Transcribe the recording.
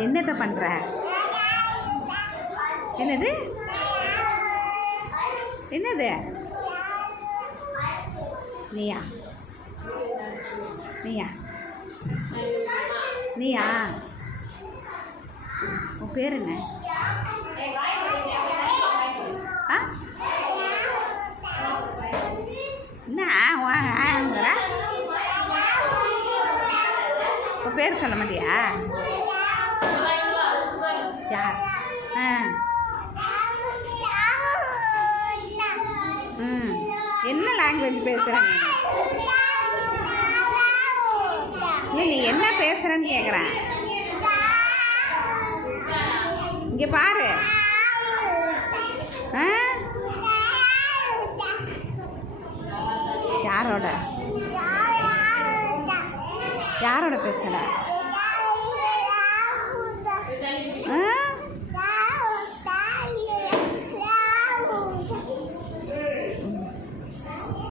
என்னத்தை பண்ணுற என்னது? என்னது? நீயா? நீயா? நீயா? உன் பேர் என்ன? ஆ? என்ன? உன் பேர் சொல்ல மாட்டியா யார் ஆ ம் என்ன லாங்குவேஜ் பேசுகிறாங்க இல்லை நீ என்ன பேசுகிறேன்னு கேட்குறேன் இங்கே பாரு. ஆ? யாரோட? யாரோட பேசுகிற